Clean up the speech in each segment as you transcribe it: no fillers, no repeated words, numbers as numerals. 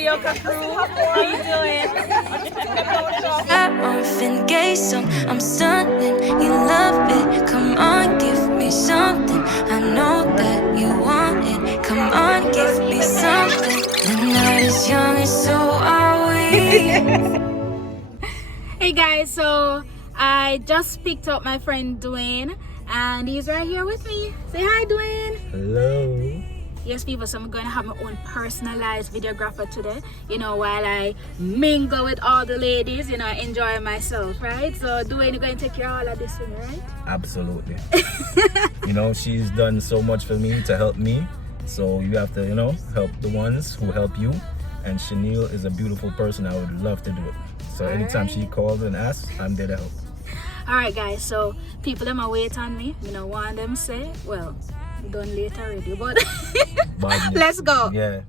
Mediocre crew. How you doing? That orphan gay song, I'm stunning. You love it. Come on, give me something. I know that you want it. Come on, give me something. The night is young and so are we. Hey guys, so I just picked up my friend Dwayne and he's right here with me. Say hi, Dwayne. Hello. Yes people, so I'm going to have my own personalized videographer today, you know, while I mingle with all the ladies, you know, enjoy myself, right? So Dwayne, you're going to take care of all of this for me, right? Absolutely. You know, she's done so much for me to help me, so you have to, you know, help the ones who help you. And Chanel is a beautiful person. I would love to do it. So anytime she calls and asks, I'm there to help. Alright guys, so people them are wait on me. You know, one of them say, well, done late already, but let's go. Yeah.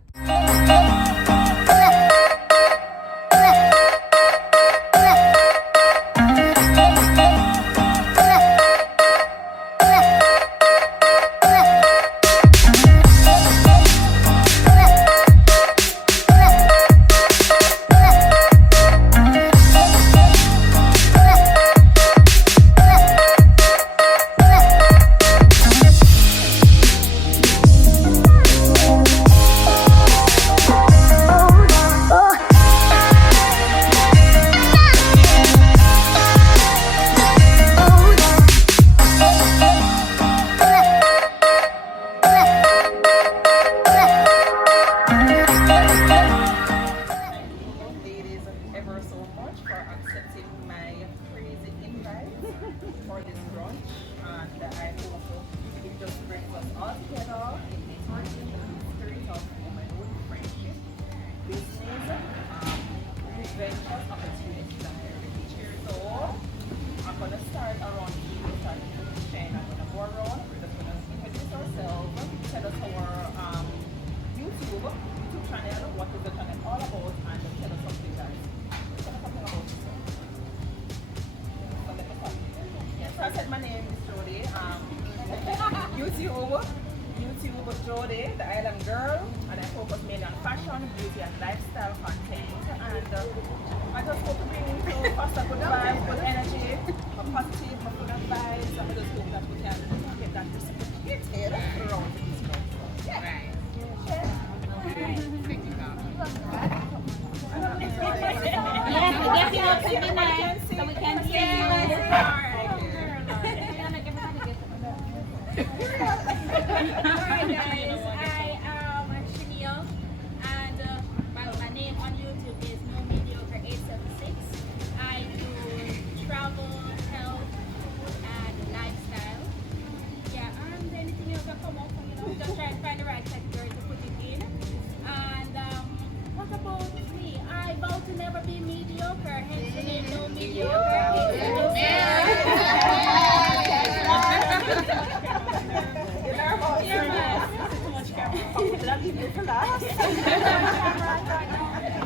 For this brunch, and I hope it just brings us all together in the spirit of womanhood, friendship, business, adventures, opportunities, and everything. So I'm gonna start around here, starting with the chain. I'm gonna go around. We're just gonna introduce ourselves, tell us our YouTube channel, what is the channel all about, and tell us something, guys. Tell us something about yourself. So I said my name is Jody. YouTube Jody, the island girl, and I focus mainly on fashion, beauty, and lifestyle content. And I just hope to bring you faster good vibes, good energy, a positive, good vibes, and I just hope that we can get that reciprocated around this month. Yeah. Right. Thank you, so we can see you. Alright guys, I am Chanel and my name on YouTube is NoMediocre 876. I do travel, health, and lifestyle. Yeah, and anything else that come up, you know, just try and find the right category to put it in. And what about me? I vow to never be mediocre, hence the name NoMediocre.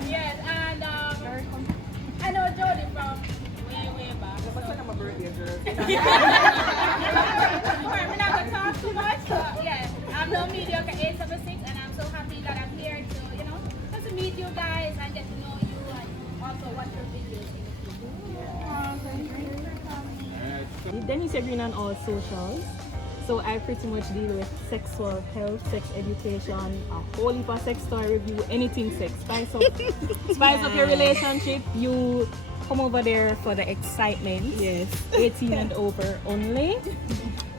Yes, and I know Jody from way back. I'm a birthday girl. We're not gonna talk too much. So yeah, I'm NoMediocre 876, and I'm so happy that I'm here to, you know, just to meet you guys and get to know you and also watch your videos. Denise Green on all socials. So I pretty much deal with sexual health, sex education, a whole heap of sex toy review, anything sex. Spice up your relationship. You come over there for the excitement. Yes. 18 and over only.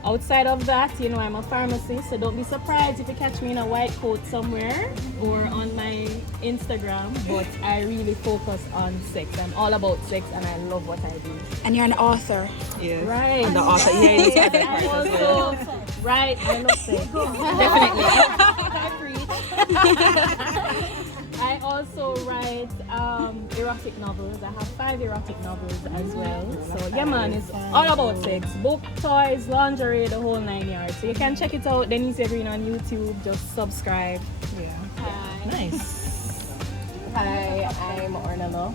Outside of that, you know, I'm a pharmacist, so don't be surprised if you catch me in a white coat somewhere or on my Instagram, but I really focus on sex. I'm all about sex and I love what I do. And you're an author. Yes. Right. And the author, yeah, I also, right, I love sex. Definitely. I also write erotic novels. I have 5 erotic novels as well. So yeah man, it's all about sex. Book, toys, lingerie, the whole 9 yards. So you can check it out, Denise Green on YouTube. Just subscribe. Yeah. Hi. Nice. Hi, I'm Ornello.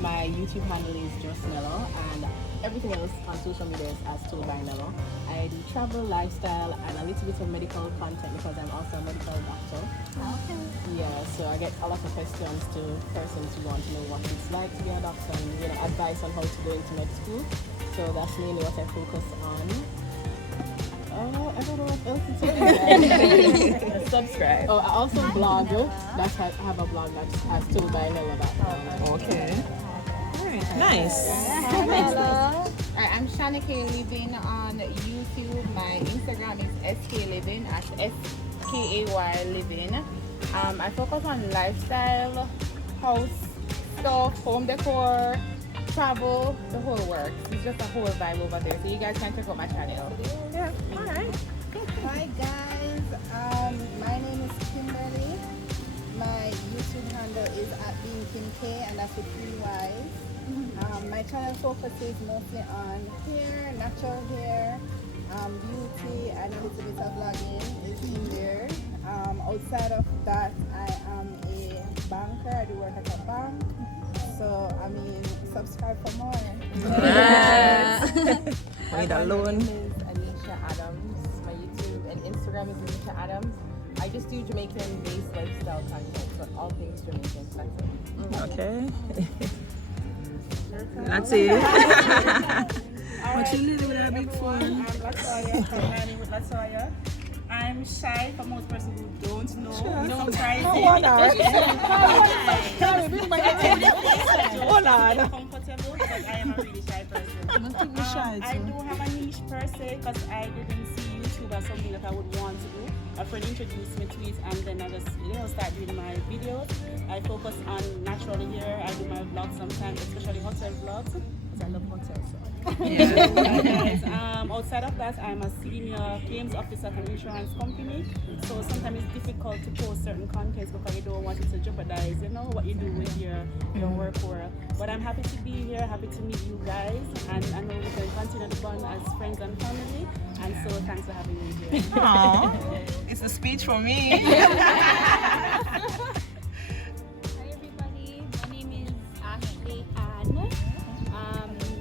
My YouTube handle is just Nello, and everything else on social media is as told by Nello. I do travel, lifestyle, and a little bit of medical content because I'm also a medical doctor. Okay. Yes, So I get a lot of questions to persons who want to know what it's like to be an adopter and advice on how to go into med school. So that's mainly what I focus on. I don't know what else to say. Subscribe. Oh, I also blog. I have a blog that's as told by Nella. Okay. Alright, nice. Hello. I'm Shana K Living on YouTube. My Instagram is SK Living at SKAY Living. I focus on lifestyle, house stuff, home decor, travel, the whole works. It's just a whole vibe over there. So you guys can check out my channel. Yeah, alright. Hi guys, my name is Kimberly. My YouTube handle is @BeingKimK and that's with 3 Y's. My channel focuses mostly on hair, natural hair, beauty, and a little bit of vlogging is in there. Outside of that, I am a banker. I do work at a bank. So, I mean, subscribe for more. Need a loan. My name is Anisha Adams. My YouTube and Instagram is Anisha Adams. I just do Jamaican-based lifestyle content, so all things Jamaican. That's it. Okay. That's it. But you live with a big phone. I'm Latoya from Nanny with Latoya. I'm shy for most persons who don't know. Sometimes Hold on. comfortable because I am a really shy person. I do have a niche per se because I didn't see YouTube as something that I would want to do. A friend introduced me to it and then I just start doing my videos. I focus on natural hair. I do my vlogs sometimes, especially hotel vlogs because I love hotels. Guys, outside of that, I'm a senior claims officer at an insurance company. So sometimes it's difficult to post certain contents because you don't want it to jeopardize, what you do with your work world. But I'm happy to be here, happy to meet you guys, and I know we can continue the bond as friends and family. And so thanks for having me here. Aww, it's a speech for me. Hi everybody, my name is Ashley Ann.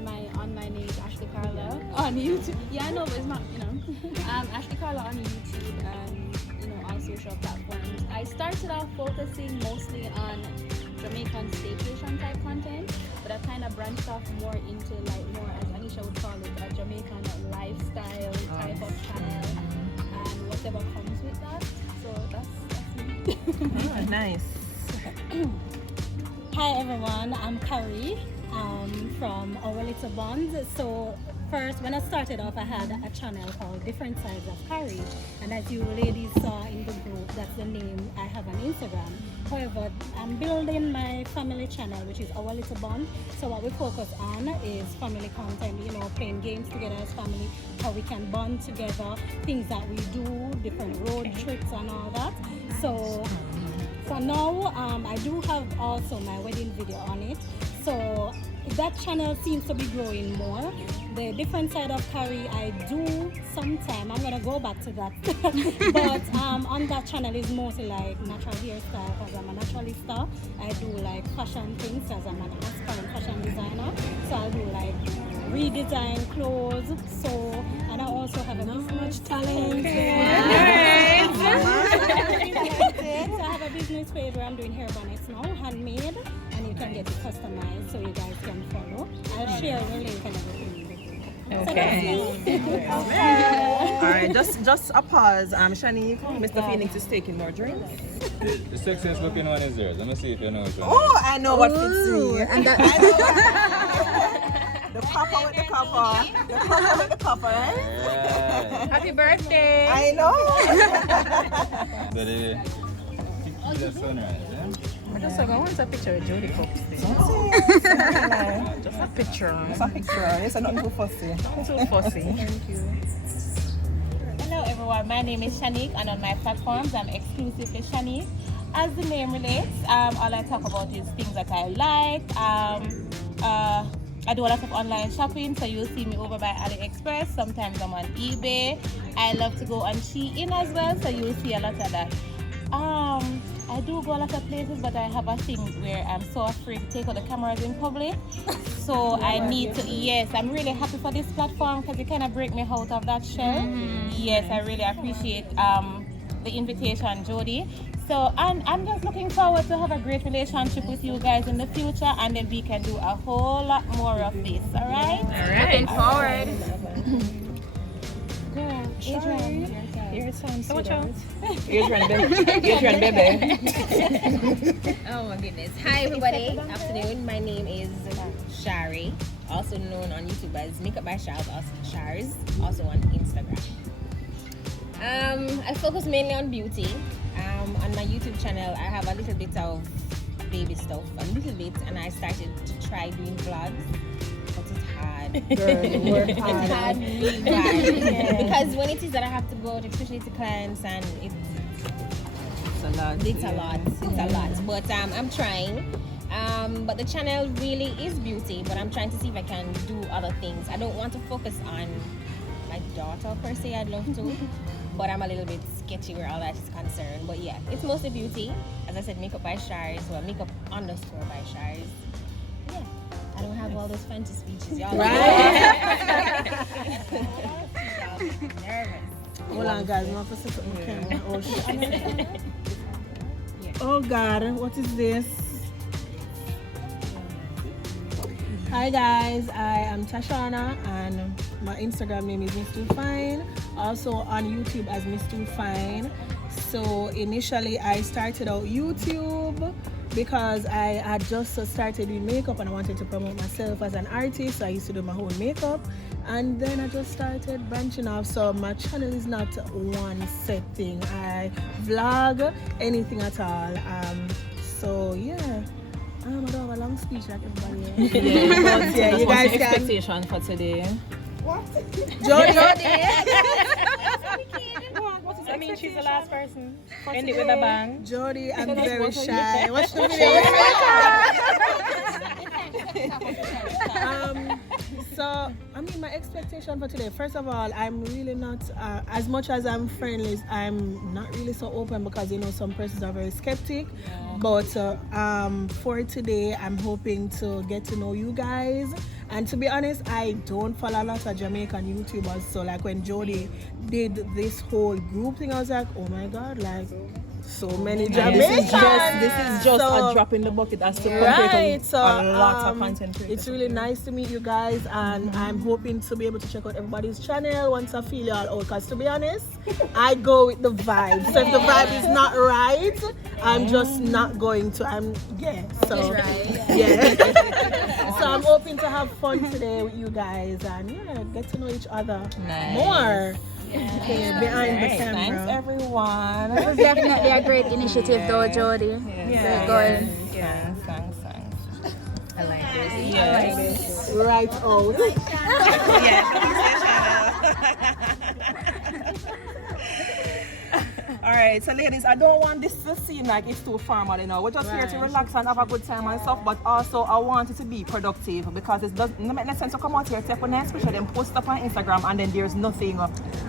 My online name is Ashley Carla on YouTube. Yeah, I know, but it's not, Ashley Carla on YouTube and all social platforms. I started off focusing mostly on Jamaican staycation type content, but I've kind of branched off more into more, as Anisha would call it, a Jamaican lifestyle type of channel and whatever comes with that. So that's me. Oh, nice. Hi everyone, I'm Carrie from Our Little Bonds. So first, when I started off, I had a channel called Different Sides of Carrie, and as you ladies saw in the group, that's the name I have on Instagram. However, I'm building my family channel, which is Our Little Bond. So what we focus on is family content, playing games together as family, how we can bond together, things that we do, different road trips and all that. So for now, I do have also my wedding video on it. So that channel seems to be growing more. The Different Side of Carrie, I do sometime. I'm gonna go back to that. But on that channel is mostly like natural hairstyle because I'm a naturalista. I do like fashion things as I'm an aspiring fashion designer. So I do like redesign clothes. So and I also have a business talent. So I have a business page where I'm doing hair bonnets now, handmade, and you can get it customized so you guys can follow. I'll share the link and everything. Okay. Alright, just a pause. Shani, Mr. Phoenix is taking more drinks. The sexiest looking one is yours. Let me see if you know which one. Oh, I know what fits me. And the copper with the copper. The copper with the copper, right? Yeah. Happy birthday! I know. But the sunrise, yeah? I want a picture with Jodie Fox. Just a picture. Just a picture. It's not too fussy. Too fussy. Thank you. Hello everyone, my name is Shanique and on my platforms I'm exclusively Shanique. As the name relates, all I talk about is things that I like. I do a lot of online shopping, so you'll see me over by AliExpress. Sometimes I'm on eBay. I love to go on Shein as well, so you'll see a lot of that. I do go a lot of places, but I have a thing where I'm so afraid to take out the cameras in public. So I need to, yes, I'm really happy for this platform because it kind of break me out of that shell. Yes, I really appreciate the invitation, Jody. So, and I'm just looking forward to have a great relationship with you guys in the future, and then we can do a whole lot more of this, all right? Looking forward. Girl, Adrian, your son, so much Adrian, baby. Oh my goodness. Hi everybody. Afternoon. My name is Shari, also known on YouTube as Makeup by Shars, also on Instagram. I focus mainly on beauty. On my YouTube channel I have a little bit of baby stuff, and I started to try doing vlogs. But it's hard. Girl, you work It's hard, really hard. Because when it is that I have to go out, especially to clients, and it's a lot. But I'm trying. But the channel really is beauty, but I'm trying to see if I can do other things. I don't want to focus on my daughter per se. I'd love to, but I'm a little bit sketchy where all that is concerned. But yeah, it's mostly beauty. As I said, makeup by Shars, or makeup underscore by Shars. Yeah, I don't have all those fancy speeches, y'all. Right? Nervous. Hold on, guys. I'm going to set up my camera. Oh, shit. Oh, God. What is this? Hi, guys. I am Tashana, and my Instagram name is Miss Too Fine. Also on YouTube as Miss Too Fine. So initially, I started out YouTube because I had just started doing makeup and I wanted to promote myself as an artist. So I used to do my own makeup, and then I just started branching off. So my channel is not one set thing. I vlog anything at all. So yeah, I don't have a long speech like everybody else. Yeah, you guys can. Expectation for today. What? Jody. I mean, she's the last person. End it with a bang. Jody, I'm very shy. Watch the video. So, I mean, my expectation for today, first of all, I'm really not, as much as I'm friendly, I'm not really so open because, you know, some persons are very skeptic. Yeah. But for today, I'm hoping to get to know you guys. And to be honest, I don't follow a lot of Jamaican YouTubers. So like when Jody did this whole group thing, I was like, oh my God, like so many Jamaicans. This is just a drop in the bucket as to compared to a lot of content creators. It's really nice to meet you guys, and I'm hoping to be able to check out everybody's channel once I feel you all out. Because to be honest, I go with the vibe. So if the vibe is not right, I'm just not going to. So I'm hoping to have fun today with you guys and get to know each other more. Okay, behind the camera. Thanks, everyone. This is definitely a great initiative, though, Jody. Yeah. Going. Thanks. I like this. Yeah. I like this. Right out. Alright, so ladies, I don't want this to seem like it's too formal, you know. We're just here to relax and have a good time and stuff, but also I want it to be productive because it doesn't make no sense to come out here, take a nice picture, then post up on Instagram, and then there's nothing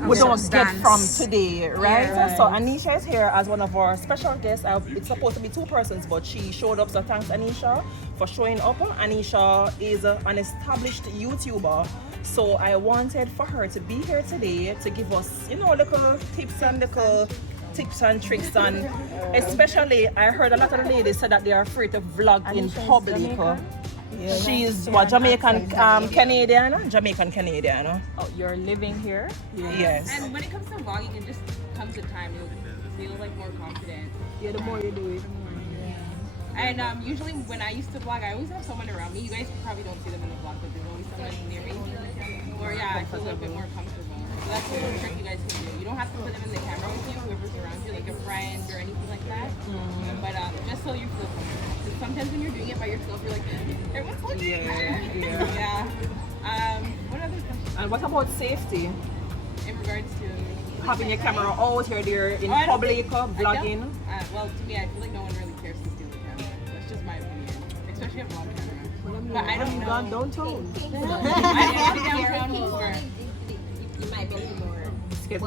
we don't get from today, right? So Anisha is here as one of our special guests. It's supposed to be two persons, but she showed up, so thanks Anisha for showing up. Anisha is an established YouTuber, so I wanted for her to be here today to give us, you know, little tips and tricks, and especially I heard a lot of the ladies say that they are afraid to vlog in public. She's Jamaican Canadian. Oh, you're living here? Yes. And when it comes to vlogging, it just comes with time. You'll feel like more confident. Yeah, the more you do it. And usually when I used to vlog, I always have someone around me. You guys probably don't see them in the vlog, but there's always someone near me. Or I feel a little bit more comfortable. So that's a little trick you guys can do. You don't have to put them in the camera with you, whoever's around you, like a friend or anything like that. But just so you feel comfortable. Because sometimes when you're doing it by yourself, you're like, everyone's watching. What other questions? And what about safety? In regards to having your camera out here there in public, vlogging? Well, to me, I feel like no one really cares to steal the camera. That's just my opinion. Especially a vlog camera. But I don't know. Don't tell. You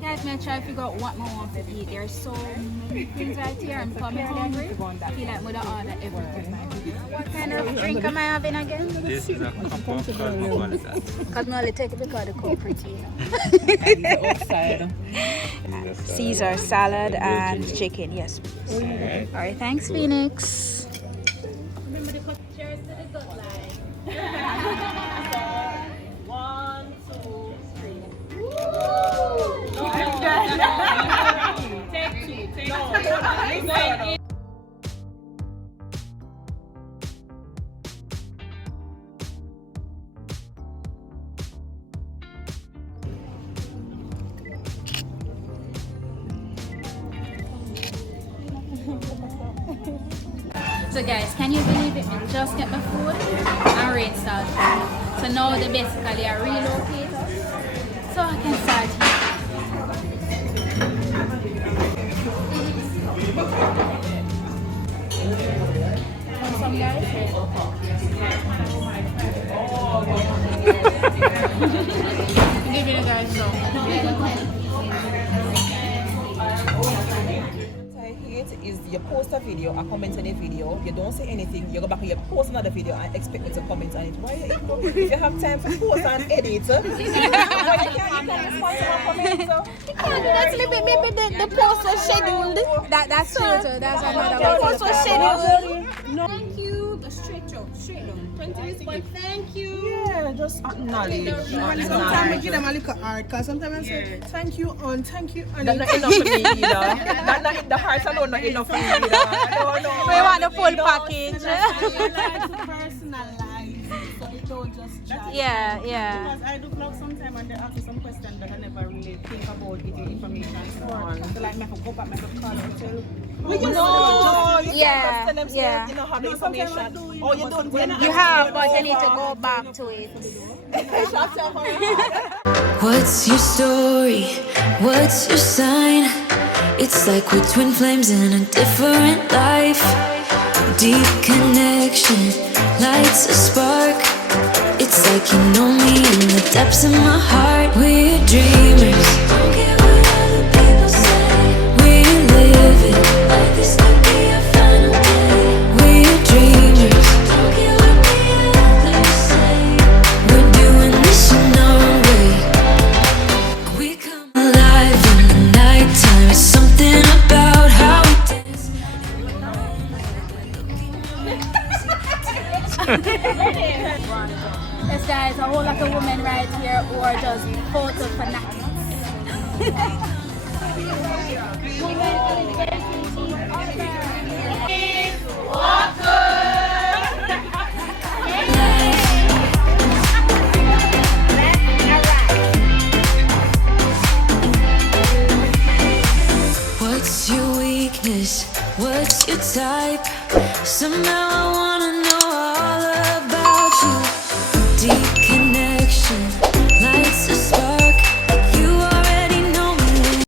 guys may try to figure out what more want to eat. There's so things right here and becoming hungry. Feel like I'm gonna order everything. What kind of drink am I having again? This is a cup of cosmopolitan. Because no, only take it because the cup pretty, you know. Outside. Caesar salad and chicken, yes. Alright, thanks, Phoenix. Remember the cup. Cheers to the good life. 1, 2, 3. Take two. No. So guys, can you believe it? We just get my food and rain started. So now they basically are relocated. So I can start here. Some guys give it a guys so. Is you post a video or comment on a video, you don't say anything, you go back and you post another video and expect me to comment on it. Why if you have time to post and edit? Why you can't respond to my comment? You can't do that till maybe the post was scheduled. That's true too. That's another the post was scheduled. No. Thank you. Go straight down. 20 response. Thank you. Yeah, just acknowledge. Sometimes we give them a little art, because sometimes I say, thank you, and thank you. And That's not enough for me either. Not in the heart alone, not enough for me either. No. We want the full package. You like to personalize it, so you don't just try. Yeah. Because I do vlog sometimes and they ask me some questions that I never really think about getting information. So like, I go back, I call and tell. No, you Yeah, can't just tell them yeah. you don't have the information. Or you don't You have, but you need to go back to it. What's your story? What's your sign? It's like we're twin flames in a different life. Deep connection lights a spark. It's like you know me in the depths of my heart. We're dreamers. Don't care what other people say. We live it like this could be our final day. We're dreamers. Don't care what the others say. We're doing this in our way. We come alive in the nighttime. It's something about how we dance. Yes, guys, a whole lot of women right here who are just photo fanatics. What's your weakness? What's your type? Somehow I want